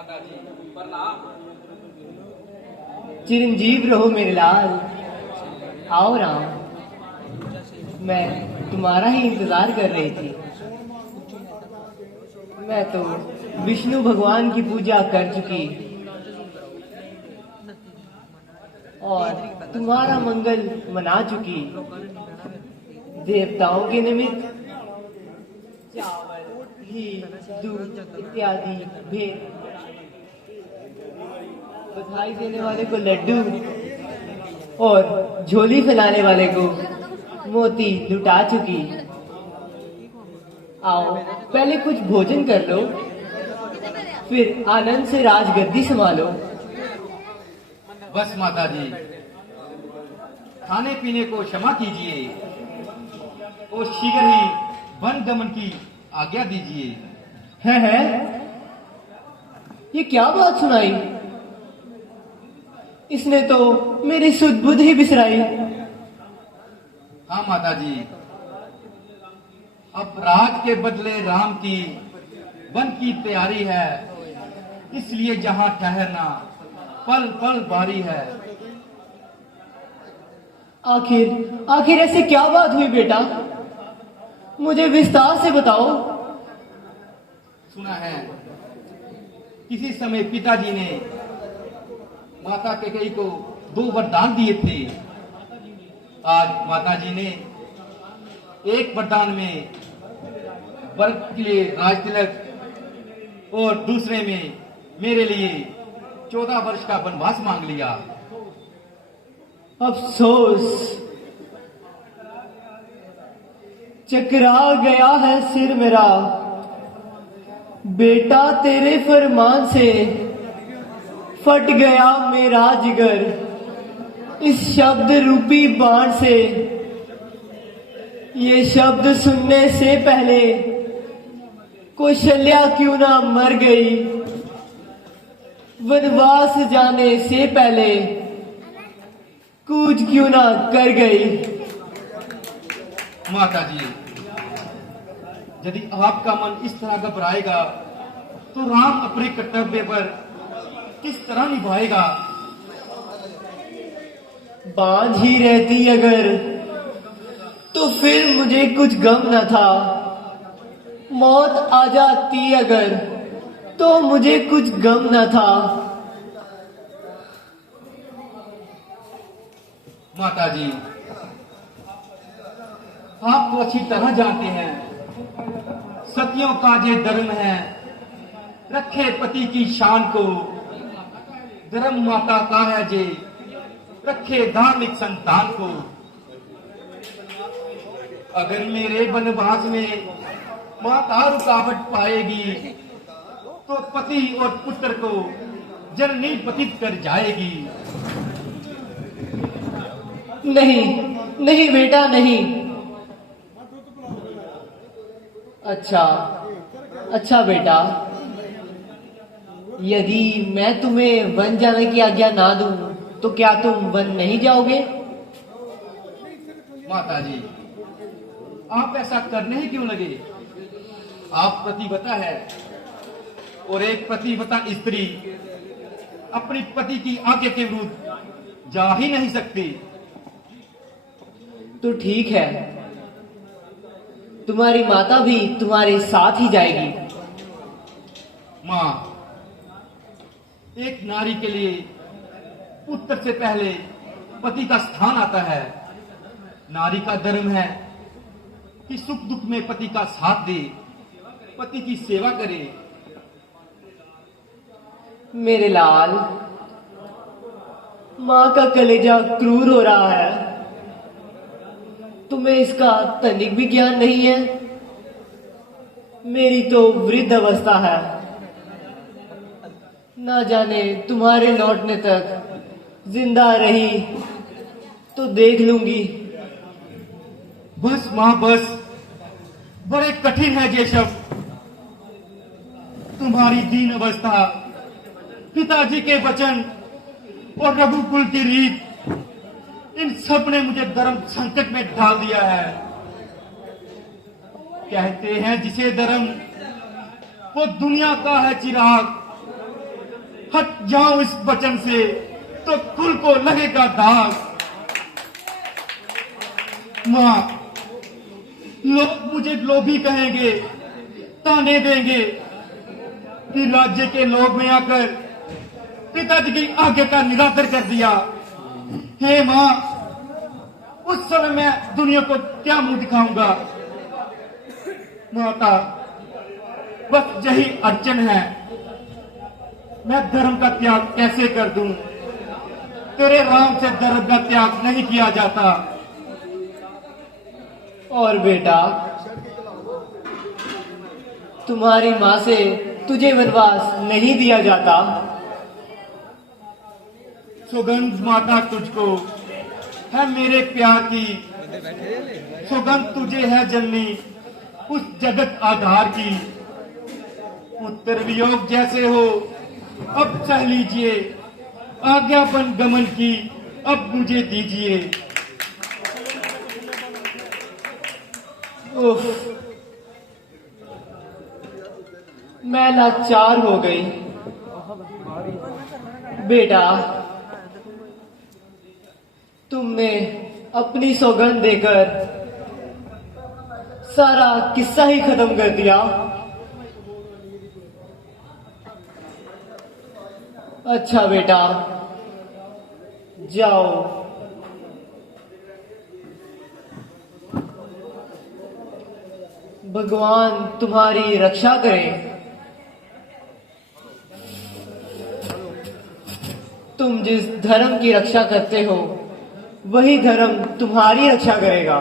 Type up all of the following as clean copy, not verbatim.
माताजी प्रणाम। चिरंजीव रहो मेरे लाल। आओ राम, मैं तुम्हारा ही इंतजार कर रही थी। मैं तो विष्णु भगवान की पूजा कर चुकी और तुम्हारा मंगल मना चुकी। देवताओं के निमित्त चावल, घी, दूध इत्यादि भेंट, बधाई देने वाले को लड्डू और झोली फैलाने वाले को मोती लुटा चुकी। आओ पहले कुछ भोजन कर लो, फिर आनंद से राजगद्दी संभालो। बस माताजी, खाने पीने को क्षमा कीजिए और शीघ्र ही वन गमन की आज्ञा दीजिए। है ये क्या बात सुनाई? इसने तो मेरी सुध बुध ही बिसराई। हाँ माताजी, अब राज के बदले राम की वन की तैयारी है, इसलिए जहां ठहरना पल पल बारी है। आखिर ऐसे क्या बात हुई बेटा? मुझे विस्तार से बताओ। सुना है किसी समय पिताजी ने माता कैकेयी को 2 वरदान दिए थे। आज माताजी ने एक वरदान में वर के लिए राज तिलक और दूसरे में मेरे लिए 14 वर्ष का वनवास मांग लिया। अफसोस, चकरा गया है सिर मेरा बेटा, तेरे फरमान से फट गया मेरा जिगर। इस शब्द रूपी बाण से, ये शब्द सुनने से पहले कौशल्या क्यों ना मर गई, वनवास जाने से पहले कूच क्यों ना कर गई। माताजी, यदि आपका मन इस तरह घबराएगा तो राम अपने कर्तव्य पर किस तरह निभाएगा? बांझ ही रहती अगर तो फिर मुझे कुछ गम न था। मौत आ जाती अगर तो मुझे कुछ गम न था। माताजी, आप तो अच्छी तरह जानते हैं सतियों का जे धर्म है, रखे पति की शान को। धर्म माता का है जे रखे धार्मिक संतान को। अगर मेरे वनवास में माता रुकावट पाएगी तो पति और पुत्र को जननी पतित कर जाएगी। नहीं नहीं बेटा नहीं। अच्छा बेटा, यदि मैं तुम्हें वन जाने की आज्ञा ना दूं तो क्या तुम वन नहीं जाओगे? माताजी, आप ऐसा करने ही क्यों लगे? आप पतिव्रता है और एक पतिव्रता स्त्री अपनी पति की आज्ञा के विरुद्ध जा ही नहीं सकती। तो ठीक है, तुम्हारी माता भी तुम्हारे साथ ही जाएगी। माँ, एक नारी के लिए पुत्र से पहले पति का स्थान आता है। नारी का धर्म है कि सुख दुख में पति का साथ दे, पति की सेवा करे। मेरे लाल, माँ का कलेजा क्रूर हो रहा है। तुम्हें इसका तनिक भी ज्ञान नहीं है। मेरी तो वृद्ध अवस्था है, ना जाने तुम्हारे लौटने तक जिंदा रही तो देख लूंगी। बस माँ बस, बड़े कठिन है ये शब्द। तुम्हारी दीन अवस्था, पिताजी के वचन और रघुकुल की रीत, इन सब ने मुझे धर्म संकट में डाल दिया है। कहते हैं जिसे धर्म वो दुनिया का है चिराग, हट जाऊं इस वचन से तो कुल को लगेगा दाग। मां, लोग मुझे लोभी कहेंगे, ताने देंगे कि राज्य के लोग में आकर पिताजी की आज्ञा का निरादर कर दिया। हे मां, उस समय मैं दुनिया को क्या मुंह दिखाऊंगा। माता, बस यही अड़चन है, मैं धर्म का त्याग कैसे कर दूं। तेरे राम से धर्म का त्याग नहीं किया जाता। और बेटा, तुम्हारी मां से तुझे वनवास नहीं दिया जाता। सुगंध माता तुझको है मेरे प्यार की, सुगंध तुझे है जननी उस जगत आधार की। उत्तर वियोग जैसे हो अब सह लीजिए, आज्ञापन गमन की अब मुझे दीजिए। उफ, मैं लाचार हो गई। बेटा, तुमने अपनी सौगंध देकर सारा किस्सा ही खत्म कर दिया। अच्छा बेटा, जाओ। भगवान तुम्हारी रक्षा करे। तुम जिस धर्म की रक्षा करते हो वही धर्म तुम्हारी रक्षा करेगा।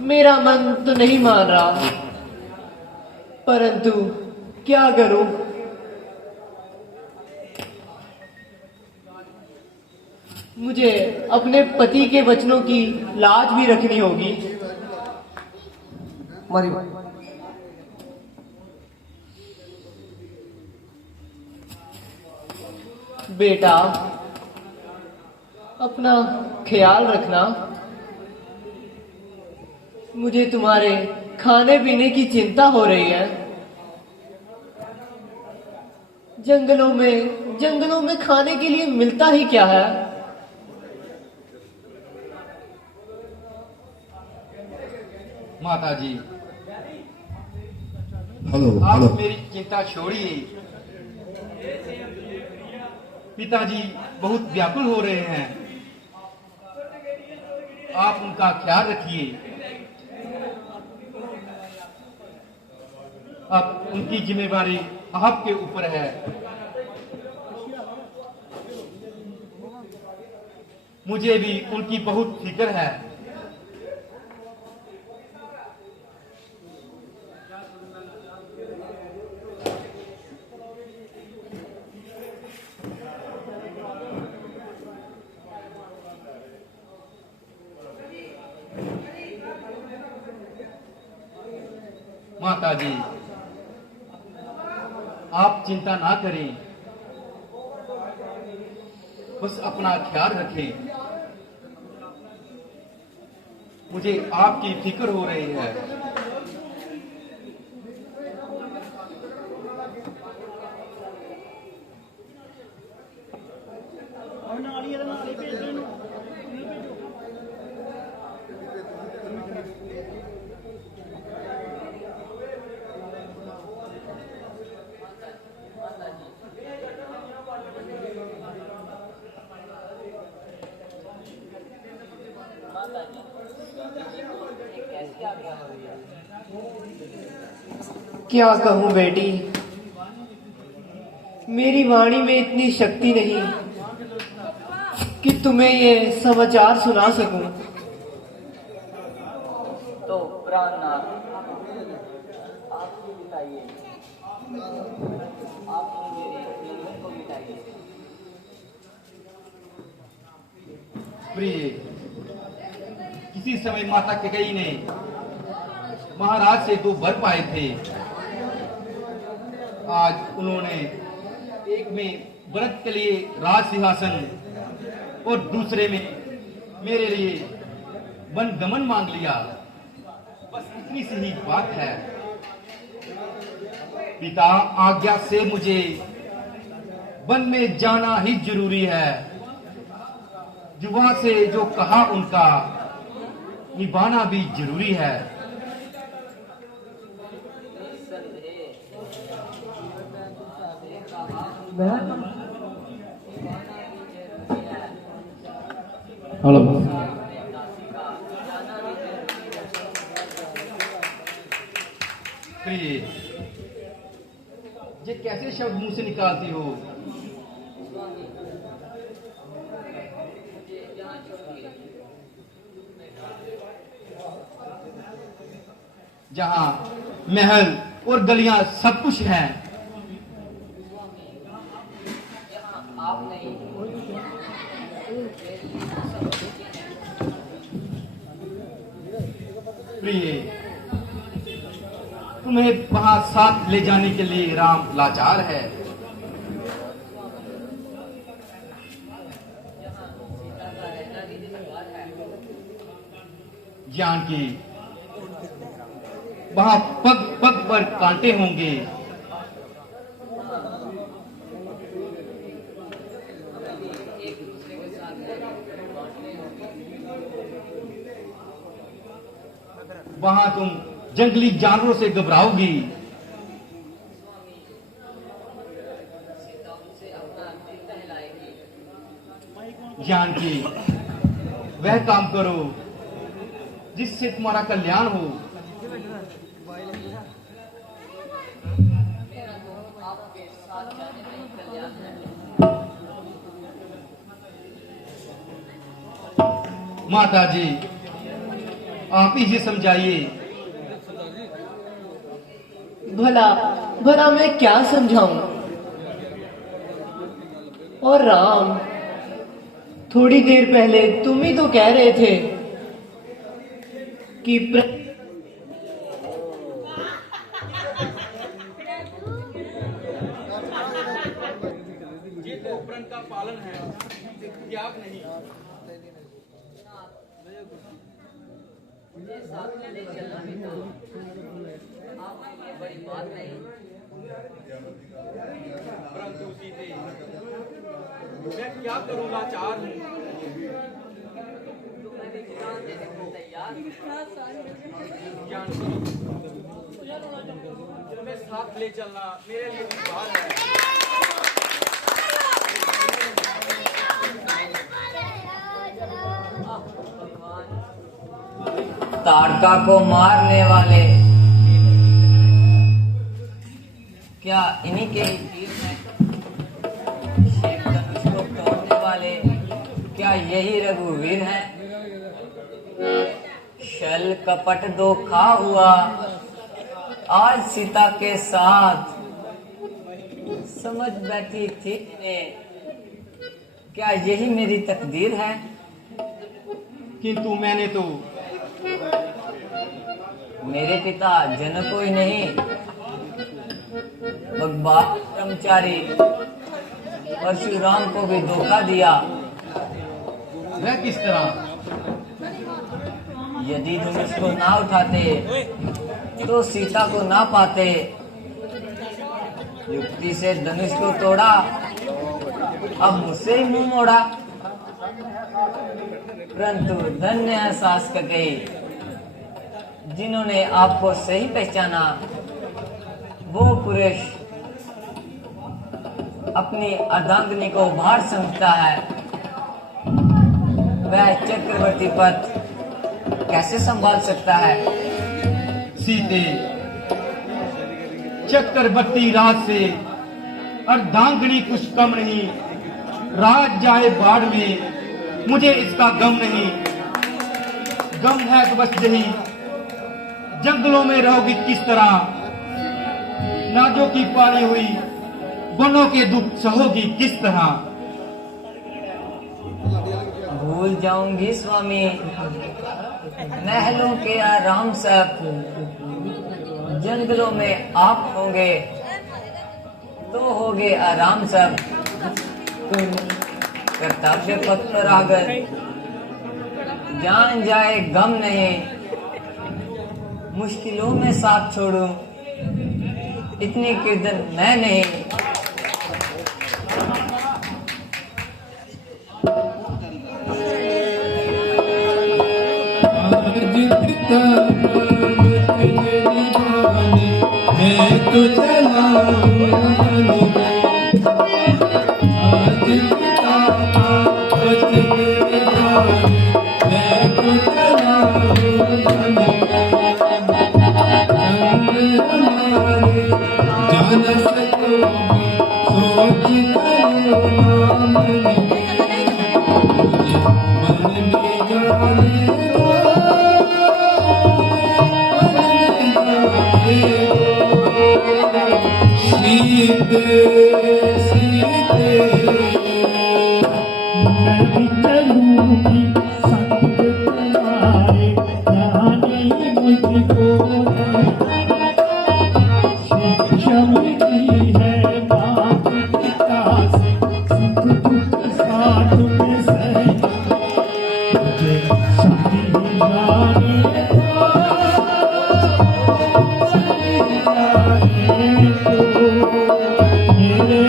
मेरा मन तो नहीं मान रहा, परंतु क्या करूं। मुझे अपने पति के वचनों की लाज भी रखनी होगी। बेटा, अपना ख्याल रखना। मुझे तुम्हारे खाने पीने की चिंता हो रही है। जंगलों में खाने के लिए मिलता ही क्या है। माता जी, हेलो आप हेलो। मेरी चिंता छोड़िए। पिताजी बहुत व्याकुल हो रहे हैं, आप उनका ख्याल रखिए। अब उनकी जिम्मेवारी आपके ऊपर है। मुझे भी उनकी बहुत फिक्र है। माता जी, आप चिंता ना करें, बस अपना ख्याल रखें। मुझे आपकी फिक्र हो रही है। क्या कहूं बेटी, मेरी वाणी में इतनी शक्ति नहीं कि तुम्हें ये समाचार सुना सकूं। तो प्राणनाथ, आप ही बताइए, आप ही मेरे जीवन को मिटाइए। प्रिय, किसी समय माता कैकेयी ने महाराज से 2 वर पाए थे। आज उन्होंने एक में व्रत के लिए राज सिंहासन और दूसरे में मेरे लिए वन गमन मांग लिया। बस इतनी सी ही बात है। पिता आज्ञा से मुझे वन में जाना ही जरूरी है। जुबान से जो कहा उनका निभाना भी जरूरी है। हेलो। प्रिय, ये कैसे शब्द मुंह से निकालती हो? जहां महल और गलियां सब कुछ है, आप नहीं प्रिय, तुम्हें वहां साथ ले जाने के लिए राम लाचार है। जानकी, वहां पग पग पर कांटे होंगे। वहां तुम जंगली जानवरों से घबराओगी। जानकी, वह काम करो जिससे तुम्हारा कल्याण हो। आपके साथ जाने में ही कल्याण है। माता जी, आप ही जी समझाइए। भला भला मैं क्या समझाऊं? और राम, थोड़ी देर पहले तुम ही तो कह रहे थे कि ये तो प्रण का पालन है, त्याग नहीं। मुझे साथ में ले चलना भी तो आपके लिए बड़ी बात नहीं। परंतु सीते, मैं क्या करूं, लाचार हूं। तुम्हें भी जान देने को तैयार हूं। जानकी, तुम्हें साथ ले चलना मेरे लिए भी भार है। ताड़का को मारने वाले क्या इन्हीं के ही तीर हैं? शेख धनुष को तोड़ने वाले क्या यही रघुवीर हैं? छल कपट धोखा हुआ आज सीता के साथ, समझ बैठी थी इन्हें, क्या यही मेरी तकदीर है? किंतु मैंने तो मेरे पिता जनक को ही नहीं, भगवान ब्रह्मचारी परशुराम को भी धोखा दिया। वह किस तरह? यदि धनुष को ना उठाते तो सीता को ना पाते। युक्ति से धनुष को तोड़ा, अब मुझसे ही मुंह मोड़ा। परंतु धन्य है सास ककई, जिन्होंने आपको सही पहचाना। वो पुरुष अपनी अर्धांगिनी को भार समझता है, वह चक्रवर्ती पद कैसे संभाल सकता है? सीते, चक्रवर्ती राज से अर्धांगिनी कुछ कम नहीं। राज जाए बाढ़ में, मुझे इसका गम नहीं। गम है तो बस यही, जंगलों में रहोगी किस तरह? नाजों की पाली हुई वनों के दुख सहोगी किस तरह? भूल जाऊंगी स्वामी महलों के आराम सब, जंगलों में आप होंगे तो होगे आराम सब। कर्तव्य पथ पर आकर जान जाए गम नहीं, मुश्किलों में साथ छोड़ूं, इतनी किरदर मैं नहीं। मैं तो चला जान सकोगे सोच करो नाम मन में जाने दो, सीते सीते मैं भी चलूंगी संग तुम्हारे, जाने मुझको शिक्षा मिली है माँ पिता से, सुख दुख साथ में सहे, मुझे समझाने मेरे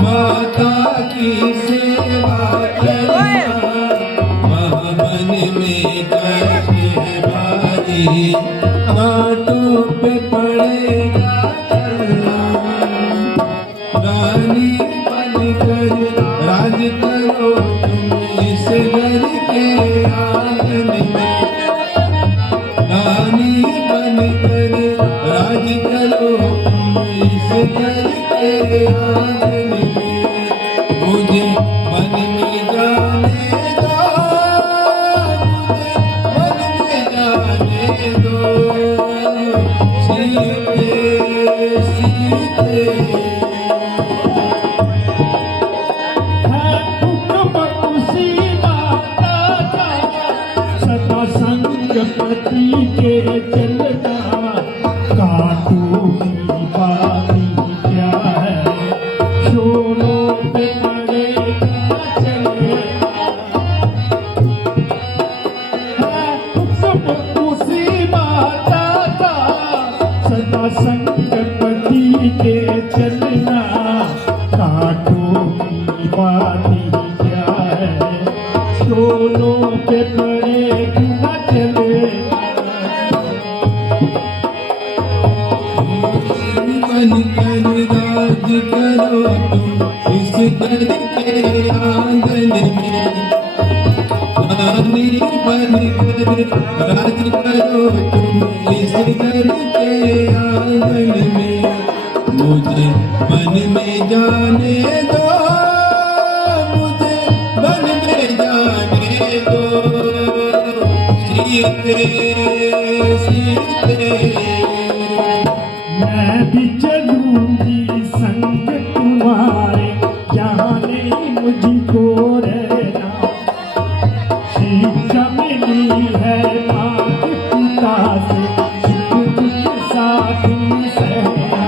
माता की सेवा करना, महाबन में करके भारी कांटों पे पड़ेगा चलना, रानी बनकर राज करो तुम इस घर के आंगन में, रानी बनकर राज करो तुम इस घर के आंगन में, मुझे मन में जाने दो, मुझे मन में जाने दो, सीते सीते सदा संग पति के चलना, काटू की बाती क्या है, शोरों पे पड़ेगा चले, सब उसी माता का सदा संग पति के चलना, काटू की बाती क्या है, शोरों पे पड़ेगा चले, बनकर राज करो तुम इस घर के आंगन में, रानी बनकर राज करो तुम इस घर के आंगन में, मुझे मन में जाने दो, मुझे मन में जाने दो, सीते सीते मैं भी चलूंगी संग तुम्हारे, जाने मुझको रहना, शिक्षा मिली है माँ पिता से, सुख दुख साथ में सहना,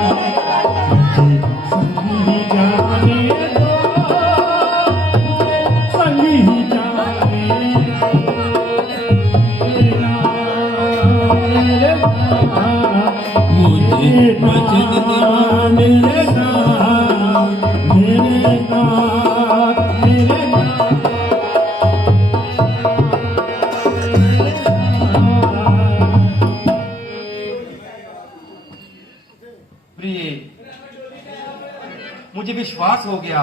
मुझे संग ही जाने दो, संग ही जाने मुझे वचन दीवाने मेरे नाथ मेरे नाथ प्रिय, मुझे विश्वास हो गया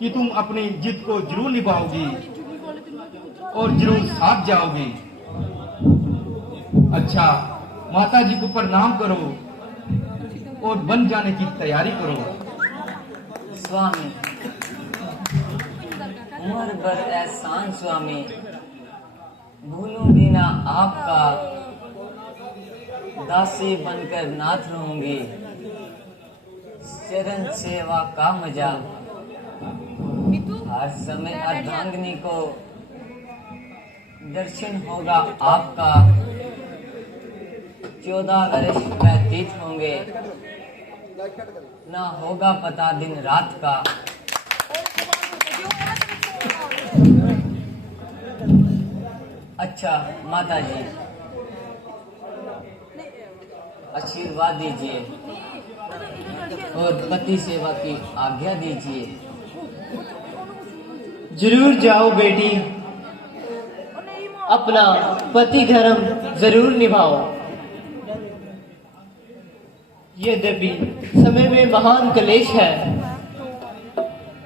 कि तुम अपनी जिद को जरूर निभाओगी और जरूर साथ जाओगी। अच्छा, माता जी को प्रणाम करो और बन जाने की तैयारी करो। स्वामी, उम्र भर एहसान स्वामी, भूलूंगी ना आपका, दासी बनकर नाथ रहूंगी। चरण सेवा का मजा हर समय अर्धांगिनी को दर्शन होगा आपका। 14 वर्ष व्यतीत होंगे, ना होगा पता दिन रात का। अच्छा माता जी, आशीर्वाद दीजिए और पति सेवा की आज्ञा दीजिए। जरूर जाओ बेटी, अपना पति धर्म जरूर निभाओ। यद्यपि समय में महान कलेश है,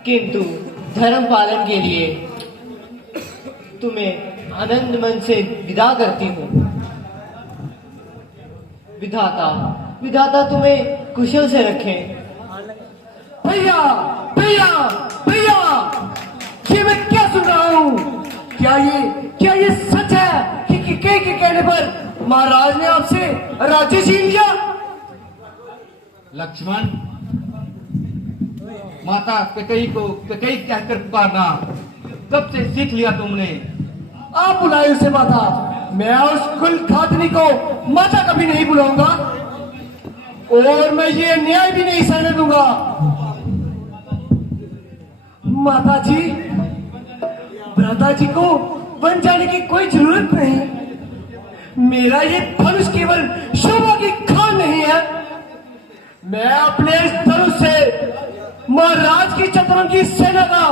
किंतु धर्म पालन के लिए तुम्हें आनंद मन से विदा करती हूँ। विधाता विधाता तुम्हें कुशल से रखे। भैया भैया भैया, ये मैं क्या सुन रहा हूँ? क्या ये सच है कि के कहने पर महाराज ने आपसे राज्य छीन लिया? लक्ष्मण, माता कैकेयी को कैकेयी कहकर पुकारना कब से सीख लिया तुमने? आप बुलाए उसे माता, मैं उस कुल खातनी को माता कभी नहीं बुलाऊंगा और मैं ये अन्याय भी नहीं सहने दूंगा। माता जी, भ्राता जी को बन जाने की कोई जरूरत नहीं। मेरा ये धनुष केवल शोभा की खान नहीं है। मैं अपने इस धनुष से महाराज की चतुरंगी सेना का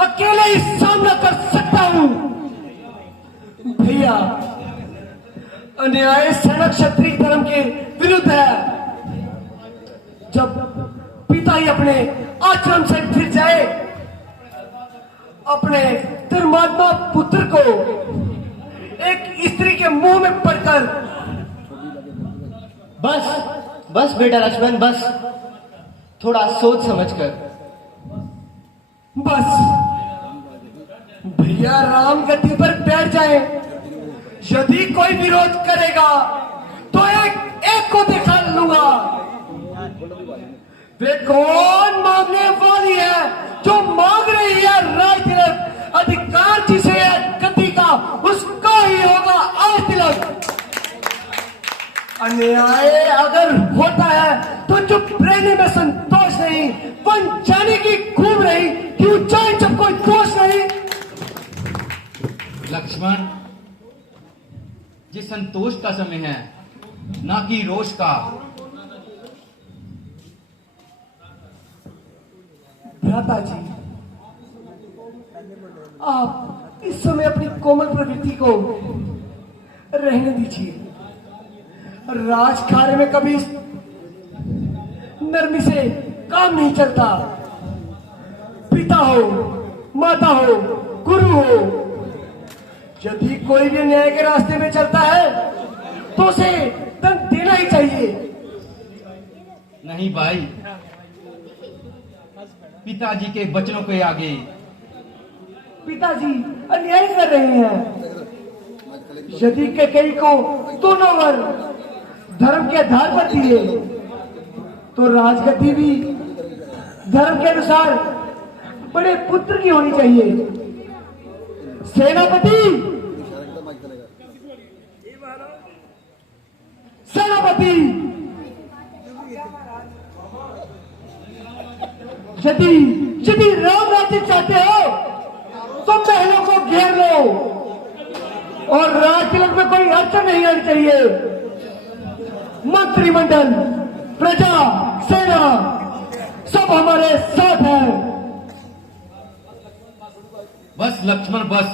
अकेले ही सामना कर सकता हूँ। भैया, अन्याय सेना क्षत्रिय धर्म के विरुद्ध है। जब पिता ही अपने आश्रम से फिर जाए, अपने धर्मात्मा पुत्र को एक स्त्री के मुंह में पड़कर। बस बस बेटा लक्ष्मण, बस थोड़ा सोच समझ कर। बस भैया राम गद्दी पर बैठ जाए। यदि कोई विरोध करेगा तो एक को दिखा लूंगा। वे कौन मांगने वाली है जो मांग रही है राज तिलक? अधिकार जिसे है गद्दी का, उसका ही होगा आज तिलक। अन्याय अगर होता है तो चुप रहने में संतोष नहीं, बन जाने की खूब रही, क्यों जाए जब कोई दोष नहीं। लक्ष्मण, ये संतोष का समय है, ना कि रोष का। भ्राता जी, आप इस समय अपनी कोमल प्रवृत्ति को रहने दीजिए। राजकार्य में कभी नरमी से काम नहीं चलता। पिता हो, माता हो, गुरु हो, यदि कोई भी न्याय के रास्ते में चलता है तो उसे दंड देना ही चाहिए। नहीं भाई, पिताजी के वचनों के आगे पिताजी अन्याय कर रहे हैं। यदि कैकेयी को दोनों वर धर्म के आधार पर दिए तो राजगद्दी भी धर्म के अनुसार बड़े पुत्र की होनी चाहिए। सेनापति, सेनापति, यदि राम राज्य चाहते हो तो महलों को घेर लो और राज तिलक में कोई अड़चन नहीं आनी चाहिए। मंत्रिमंडल, प्रजा, सेना सब हमारे साथ है। बस लक्ष्मण, बस।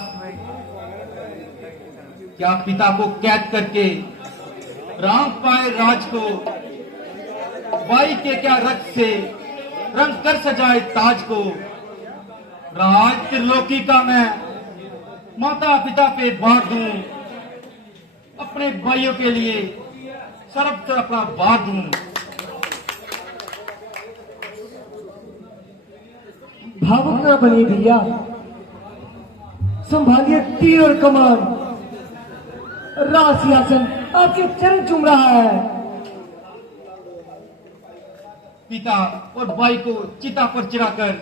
क्या पिता को कैद करके राम पाए राज को, बाई के क्या रथ से रंग कर सजाए ताज को। राज त्रिलोकी का मैं माता पिता पे बांट दूं, अपने भाइयों के लिए सर्वत्र अपना बांट दूं। भावुक ना बनी भैया, संभालिए तीर और कमान। राज सिंहासन आपके चरण चूम रहा है। पिता और भाई को चिता पर चिराकर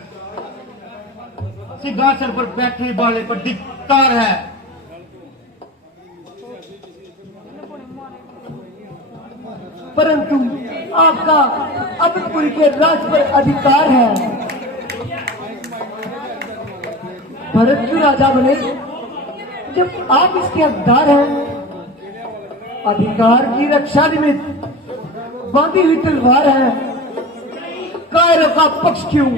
सिंहासन पर बैठने वाले पर धिक्कार है। परंतु आपका अमरपुरी के राज पर अधिकार है। भरत क्यों राजा बने जब आप इसके हकदार हैं? अधिकार की रक्षा निमित्त बांधी हुई तलवार है। कायरों का पक्ष क्यों?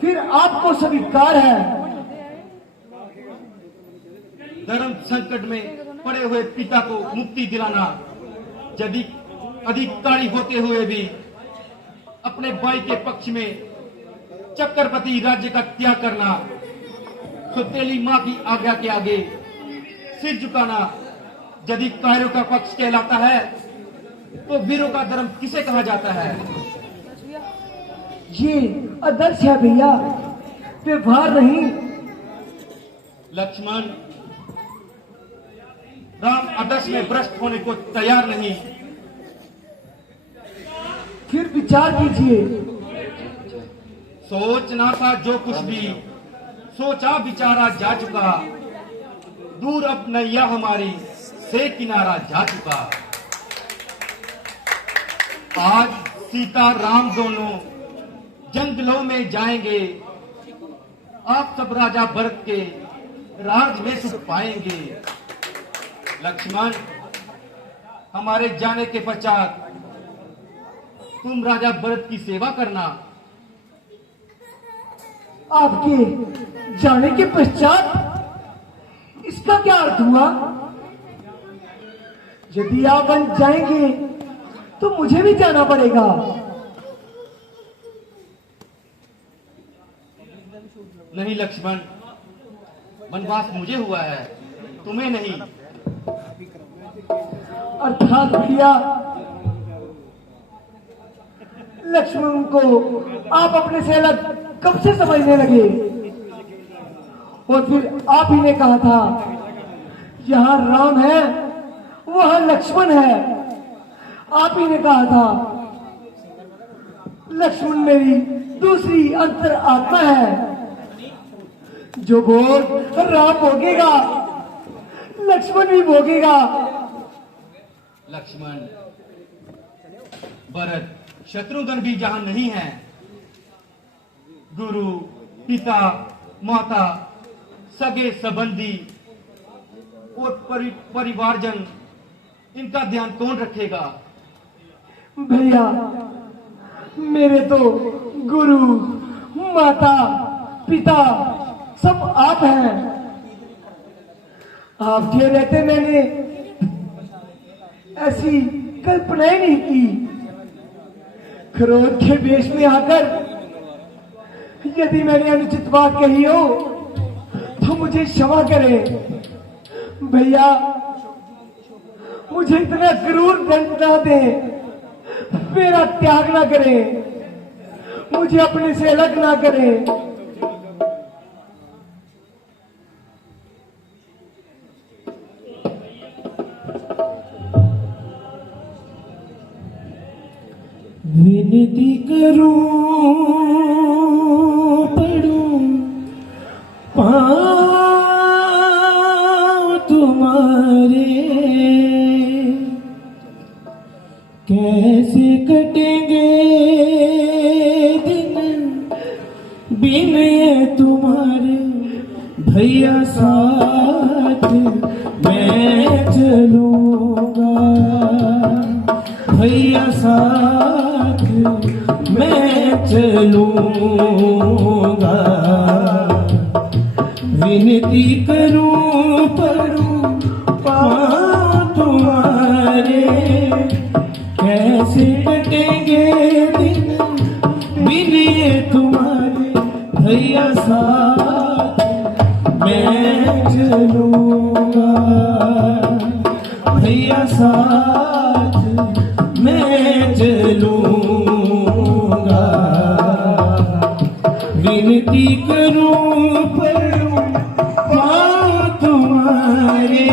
फिर आपको स्वीकार है। धर्म संकट में पड़े हुए पिता को मुक्ति दिलाना, यदि अधिकारी होते हुए भी अपने भाई के पक्ष में चक्रवर्ती राज्य का त्याग करना, सौतेली मां की आज्ञा के आगे सिर झुकाना यदि कायरों का पक्ष कहलाता है, तो वीरों का धर्म किसे कहा जाता है? ये आदर्श है भैया, व्यवहार नहीं। लक्ष्मण, राम आदर्श में भ्रष्ट होने को तैयार नहीं। फिर विचार कीजिए। सोचना था जो कुछ भी सोचा विचारा जा चुका, दूर अब नैया हमारी से किनारा जा चुका। आज सीता राम दोनों जंगलों में जाएंगे, आप सब राजा भरत के राज में सुख पाएंगे। लक्ष्मण, हमारे जाने के पश्चात तुम राजा भरत की सेवा करना। आपके जाने के पश्चात? इसका क्या अर्थ हुआ? यदि आप बन जाएंगे तो मुझे भी जाना पड़ेगा। नहीं लक्ष्मण, वनवास मुझे हुआ है, तुम्हें नहीं। अर्थात भैया, लक्ष्मण को आप अपने से अलग कब से समझने लगे? और फिर आप ही ने कहा था, जहां राम है वहां लक्ष्मण है। आप ही ने कहा था, लक्ष्मण मेरी दूसरी अंतर आत्मा है। जो भोग राम भोगेगा, लक्ष्मण भी भोगेगा। लक्ष्मण, भरत, शत्रुघ्न भी जहां नहीं है, गुरु, पिता, माता, सगे संबंधी और परिवारजन, इनका ध्यान कौन रखेगा? भैया, मेरे तो गुरु, माता, पिता सब आप हैं। आपके रहते मैंने ऐसी कल्पनाएं नहीं की। क्रोध के वेश में आकर यदि मैंने अनुचित बात कही हो तो मुझे क्षमा करें। भैया, मुझे इतना क्रूर दंड ना दे, मेरा त्याग ना करें, मुझे अपने से अलग ना करें। विनती करूं पड़ूं पाँव तुम्हारे, कैसे कटेंगे दिन बिन ये तुम्हारे। भैया साथ मैं चलूंगा, भैया साथ मैं चलूंगा। विनती करूं परूं पाँव तुम्हारे, कैसे कटेंगे दिन बिन ये तुम्हारे। भैया साथ मैं चलूंगा, भैया साथ मैं चलूंगा। विनती करूं परूं पाँव तुम्हारे,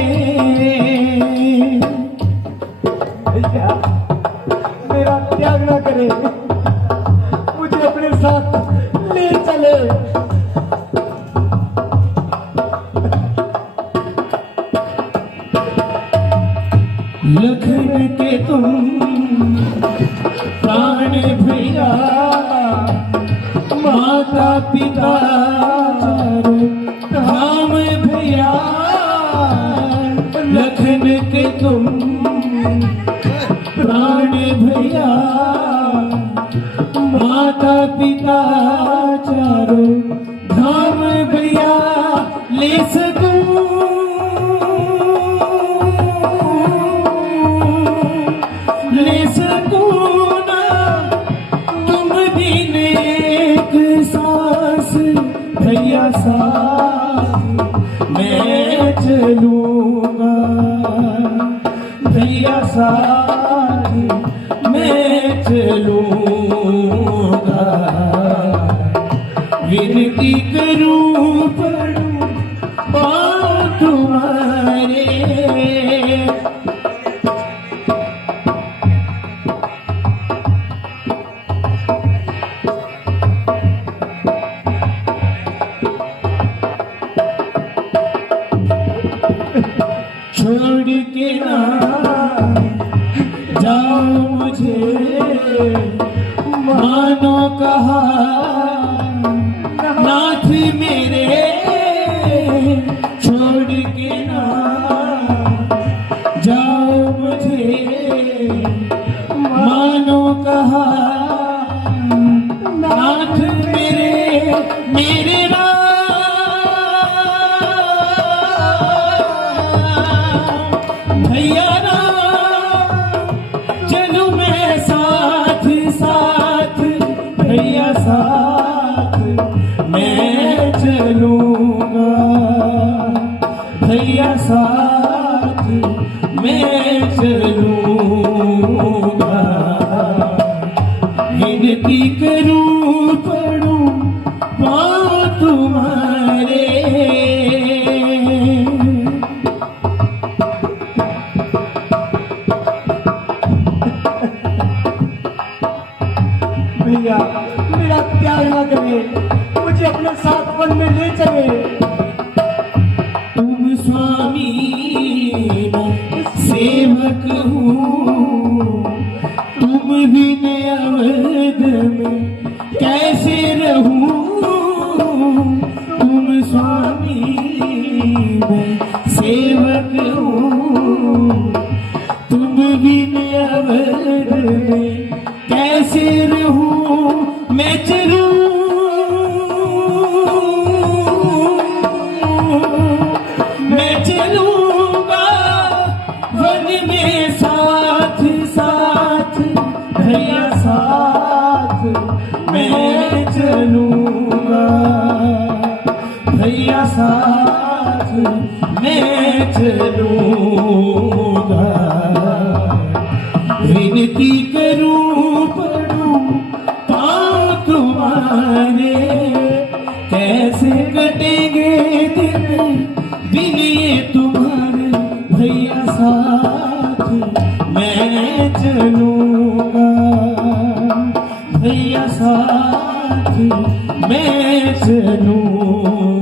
पिता चारों धाम भैया लखन के तुम प्राण भैया माता पिता चारों धाम भैया ले सकूं ना तुम बिन एक सांस भैया साथ मैं चलूंगा भैया साथ मैं चलूंगा विनती करूं पढ़ूं पाँव तुम्हारे छोड़ के ना जाओ मुझे मानो कहा नाथ मेरे छोड़ के ना जाओ मुझे मानो कहा नाथ मेरे भैया ना चलूं मैं साथ साथ भैया साथ मैं चलूंगा भैया साथ मैं चलूंगा विनती करूं पढ़ूं पाँव तुम्हारे भैया मेरा प्यार न करे, मुझे अपने साथ वन में ले चले। तुम स्वामी सेवक हूँ तुम बिन अवध में कैसे रहूं तुम स्वामी मैं सेवक हूँ तुम बिन अवध में कैसे रहूं मैं चलूं मैं चलूंगा वन में साथ साथ भैया साथ मैं चलूंगा भैया साथ मैं चलूंगा विनती करूं पढ़ूं पाँव तुम्हारे कैसे कटेंगे दिन बिन ये तुम्हारे भैया साथ मैं चलूंगा भैया साथ मैं चलूंगा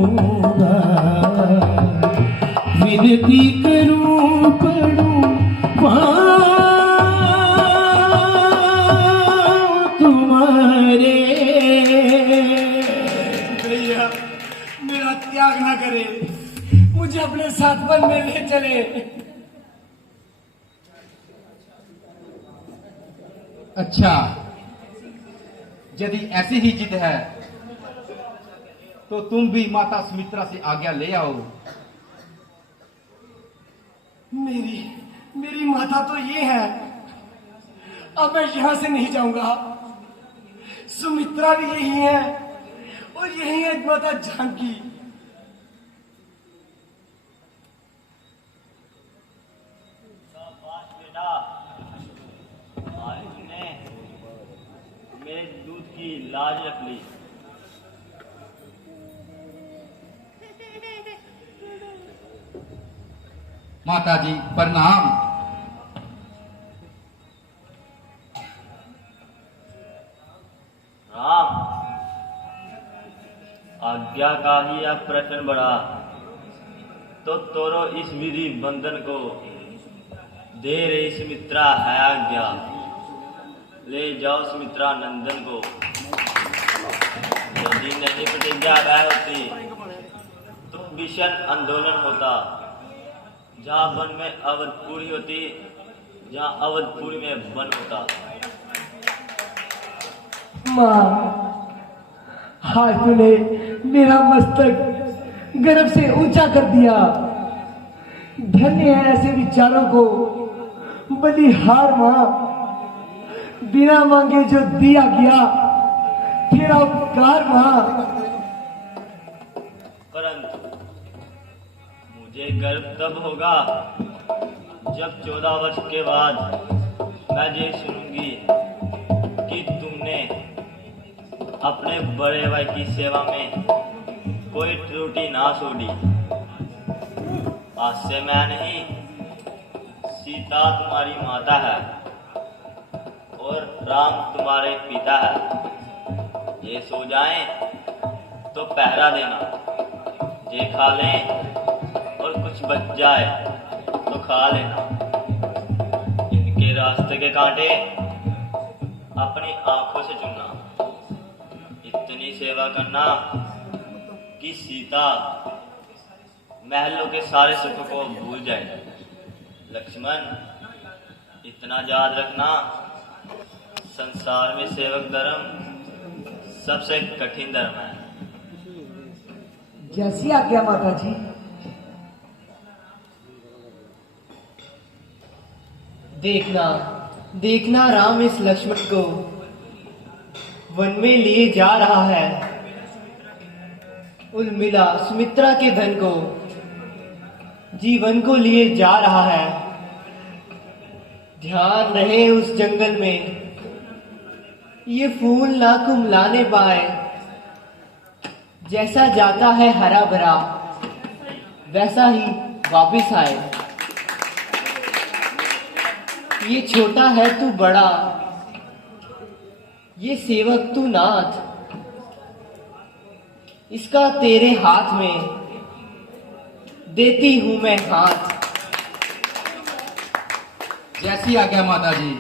विनती करूं पढ़ूं तुम्हारे भैया मेरा त्याग न करे, मुझे अपने साथ वन में ले चले। अच्छा, यदि ऐसी ही जिद है तो तुम भी माता सुमित्रा से आज्ञा ले आओ। मेरी माता तो ये है, अब मैं यहां से नहीं जाऊंगा। सुमित्रा भी यही है और यही है माता जानकी। बेटा आज तुमने मेरे दूध की लाज रख ली। माता जी प्रणाम। राम आज्ञा का ही अब प्रश्न बढ़ा तो तोरो इस विधि बंधन को दे रही सुमित्रा है आज्ञा। ले जाओ सुमित्रा नंदन को। यदि नहीं प्रतिज्ञा अदा होती तो भीषण आंदोलन होता। जहाँ वन में अवधपुरी होती, जहाँ अवधपुरी में वन होता। माँ, आज तूने मेरा मस्तक गर्व से ऊंचा कर दिया। धन्य है ऐसे विचारों को बलिहार माँ। बिना मांगे जो दिया गया तेरा उपकार माँ। परंतु मुझे गर्व तब होगा जब 14 वर्ष के बाद मैं ये सुनूंगी कि तुमने अपने बड़े भाई की सेवा में कोई त्रुटि ना छोड़ी। आज से मैं नहीं, सीता तुम्हारी माता है और राम तुम्हारे पिता है। ये सो जाएं तो पहरा देना, ये खा लें और कुछ बच जाए तो खा लेना। इनके रास्ते के कांटे अपनी आंखों से चुनना। इतनी सेवा करना कि सीता महलों के सारे सुखों को भूल जाए। लक्ष्मण, इतना याद रखना, संसार में सेवक धर्म सबसे कठिन धर्म है। जैसी आज्ञा माता जी। देखना देखना राम इस लक्ष्मण को वन में लिए जा रहा है। उर्मिला सुमित्रा के धन को जीवन को लिए जा रहा है। ध्यान रहे उस जंगल में ये फूल ना कुम्हलाने पाए। जैसा जाता है हरा भरा वैसा ही वापिस आए। ये छोटा है तू बड़ा, ये सेवक तू नाथ। इसका तेरे हाथ में देती हूं मैं हाथ। जैसी आज्ञा माता जी।